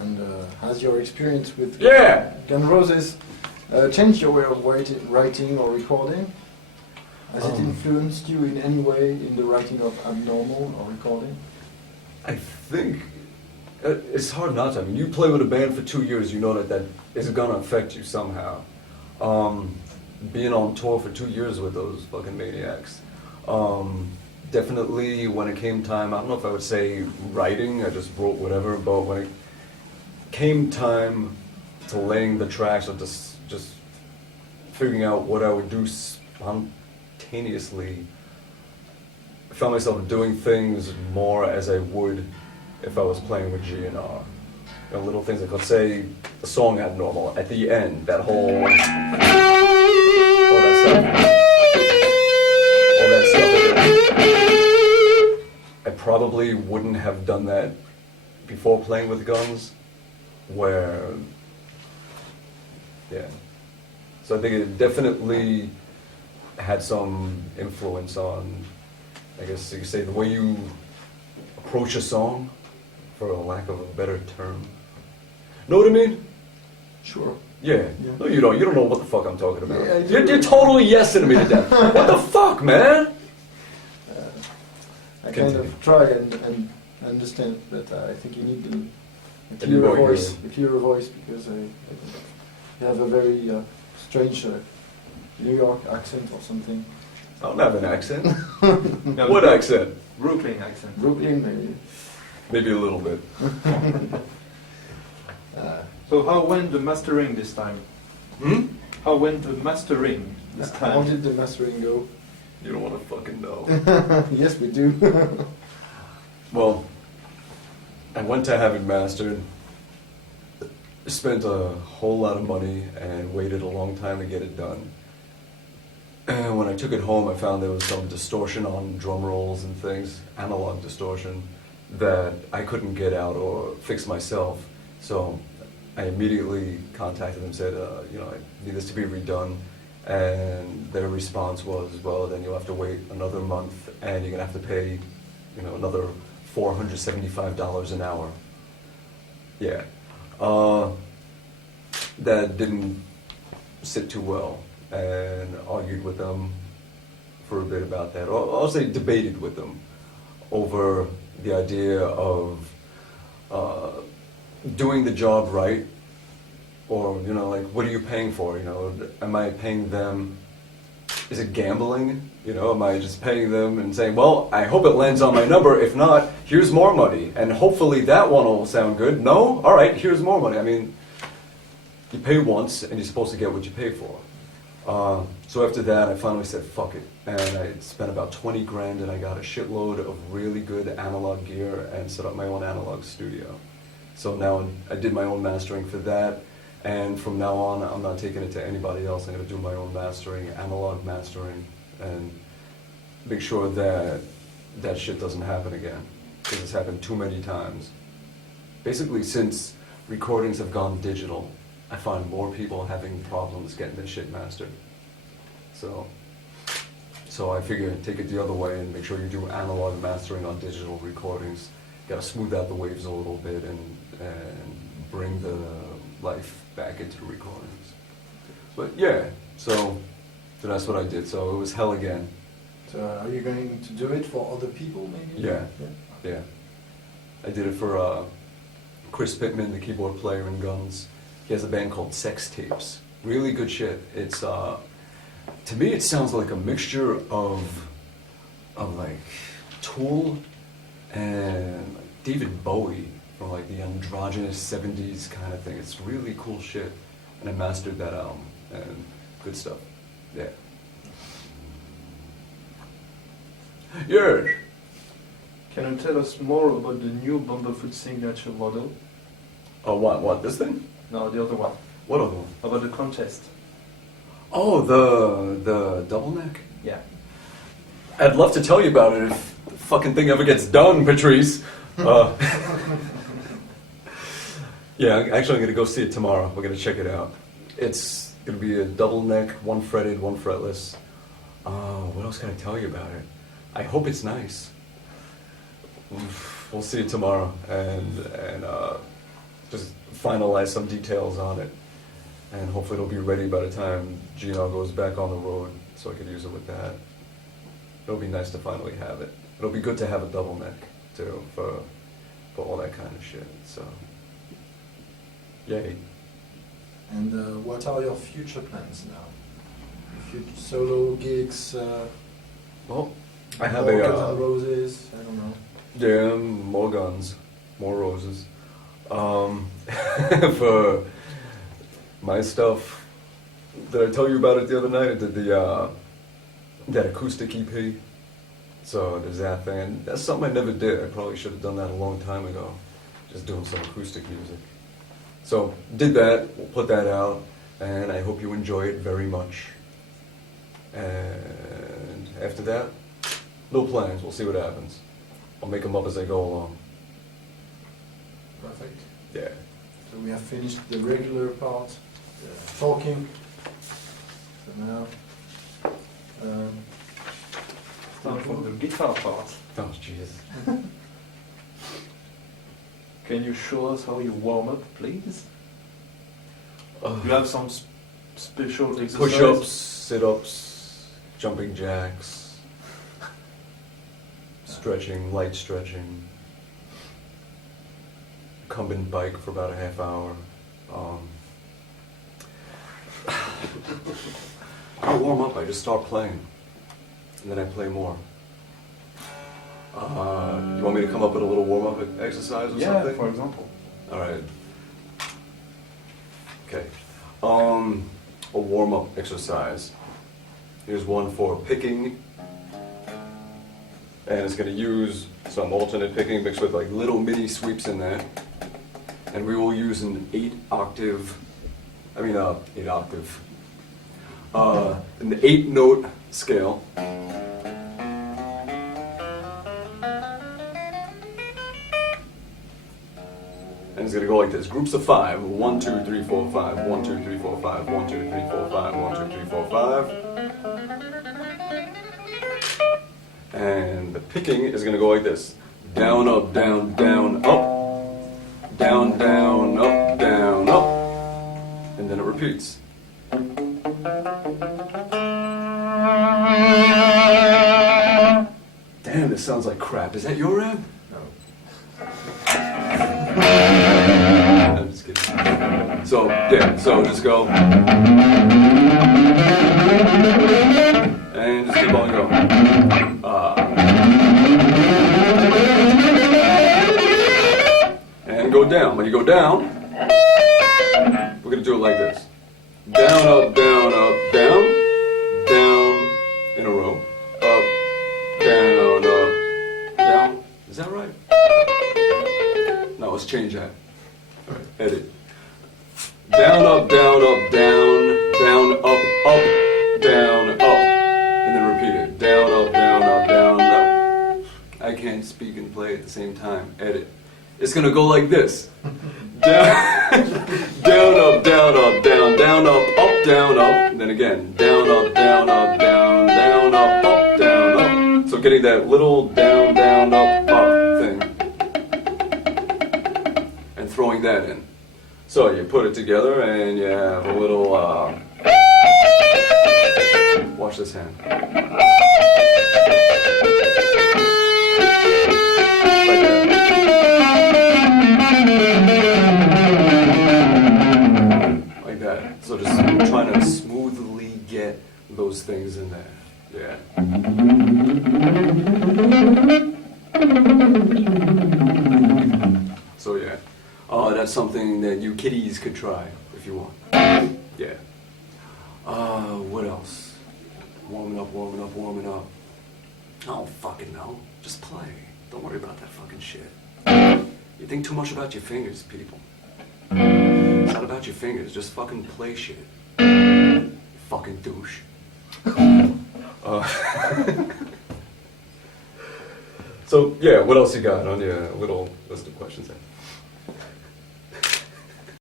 And has your experience with Yeah! Guns N' Roses changed your way of writing or recording? Has it influenced you in any way in the writing of Abnormal or recording? I think it's hard not to. I mean, you play with a band for 2 years, you know that is going to affect you somehow. Being on tour for 2 years with those fucking maniacs. Definitely when it came time, I don't know if I would say writing, I just wrote whatever, but when it came time to laying the tracks or just figuring out what I would do spontaneously, I found myself doing things more as I would if I was playing with GNR. You know, little things like, let's say, the song Abnormal, at the end, that whole... all that stuff. I probably wouldn't have done that before playing with Guns, where... yeah. So I think it definitely had some influence on, I guess you could say, the way you approach a song, for a lack of a better term. Know what I mean? Sure. Yeah. No, you don't. You don't know what the fuck I'm talking about. Yeah, you're totally yesing me to death. What the fuck, man? I kind of try and understand, but I think you need a clearer voice because you have a very strange New York accent or something. I don't have an accent. No, what accent? Brooklyn accent. Brooklyn, maybe. Maybe a little bit. So how went the mastering this time? How went the mastering this time? How did the mastering go? You don't want to fucking know. Yes, we do. Well, I went to have it mastered, spent a whole lot of money, and waited a long time to get it done. And when I took it home, I found there was some distortion on drum rolls and things, analog distortion, that I couldn't get out or fix myself. So I immediately contacted them and said, you know, I need this to be redone. And their response was, well, then you'll have to wait another month and you're gonna have to pay, you know, another $475 an hour. Yeah. That didn't sit too well, and argued with them for a bit about that. Or I'll say debated with them over the idea of doing the job right, or, you know, like, what are you paying for? You know, am I paying them? Is it gambling? You know, am I just paying them and saying, well, I hope it lands on my number. If not, here's more money, and hopefully that one will sound good. No? All right, here's more money. I mean, you pay once, and you're supposed to get what you pay for. So after that, I finally said, fuck it. And I spent about 20 grand, and I got a shitload of really good analog gear and set up my own analog studio. So now I did my own mastering for that. And from now on, I'm not taking it to anybody else. I'm going to do my own mastering, analog mastering, and make sure that that shit doesn't happen again. Because it's happened too many times. Basically, since recordings have gone digital, I find more people having problems getting their shit mastered. So I figure take it the other way and make sure you do analog mastering on digital recordings. Got to smooth out the waves a little bit and bring the life back into the recordings. But yeah, so that's what I did. So it was hell again. So are you going to do it for other people, maybe? Yeah. I did it for Chris Pittman, the keyboard player in Guns. He has a band called Sex Tapes. Really good shit. It's to me it sounds like a mixture of like Tool and like David Bowie, from like the androgynous 70s kind of thing. It's really cool shit. And I mastered that album, and good stuff. Yeah. Yes. Can you tell us more about the new Bumblefoot signature model? Oh, what, this thing? No, the other one. What other one? About the contest. Oh, the double neck? Yeah. I'd love to tell you about it if the fucking thing ever gets done, Patrice. Yeah, actually I'm going to go see it tomorrow. We're going to check it out. It's going to be a double neck, one fretted, one fretless. What else can I tell you about it? I hope it's nice. We'll see it tomorrow. And just finalize some details on it, and hopefully it'll be ready by the time Gino goes back on the road, so I could use it with that. It'll be nice to finally have it. It'll be good to have a double neck too for all that kind of shit. So, yay. And what are your future plans now? Solo gigs? Well, I have more Guns N' Roses? I don't know. Yeah, more guns, more roses. For my stuff, did I tell you about it the other night? I did that acoustic EP. So there's that thing. And that's something I never did. I probably should have done that a long time ago. Just doing some acoustic music. So did that. We'll put that out, and I hope you enjoy it very much. And after that, no plans. We'll see what happens. I'll make them up as I go along. Perfect. Yeah. So we have finished the regular part, the talking. So now, Time for the guitar part. Oh, jeez. Can you show us how you warm up, please? You have some special exercises? Push-ups, sit-ups, jumping jacks, stretching, light stretching, recumbent bike for about a half hour. I warm up, I just start playing, and then I play more. You want me to come up with a little warm-up exercise or something? Yeah, for example. All right. Okay. A warm-up exercise. Here's one for picking, and it's going to use some alternate picking mixed with like little mini sweeps in there. And we will use an 8-octave, an 8-note scale. And it's going to go like this. Groups of 5. 1, 2, 3, 4, 5. 1, 2, 3, 4, 5. 1, 2, 3, 4, 5. 1, 2, 3, 4, 5. And the picking is going to go like this. Down, up, down, down, up. Down, down, up, down, up. And then it repeats. Damn, this sounds like crap. Is that your amp? I'm just kidding. So, yeah, so just go. And just keep on going. And go down. When you go down, we're going to do it like this. Down, up, down, up, down. Down in a row. Up, down, up, down. Is that right? No, let's change that. All right, edit. Down, up, down, up, down, down, up, up, down, up. And then repeat it. Down, up, down, up, down, up. I can't speak and play at the same time. Edit. It's going to go like this. Down, down, up, down, up, down, down, up, down, up. And then again. Down, up, down, up, down, down, up, down, up. So getting that little down, down, up thing. And throwing that in. So you put it together and you have a little, watch this hand. Like that. Like that. So just trying to smoothly get those things in there. Yeah. So yeah. That's something that you kiddies could try if you want. Yeah. What else? Warming up, warming up, warming up. I don't fucking know. Just play. Don't worry about that fucking shit. You think too much about your fingers, people. It's not about your fingers. Just fucking play shit. Fucking douche. So, yeah, what else you got on your little list of questions there?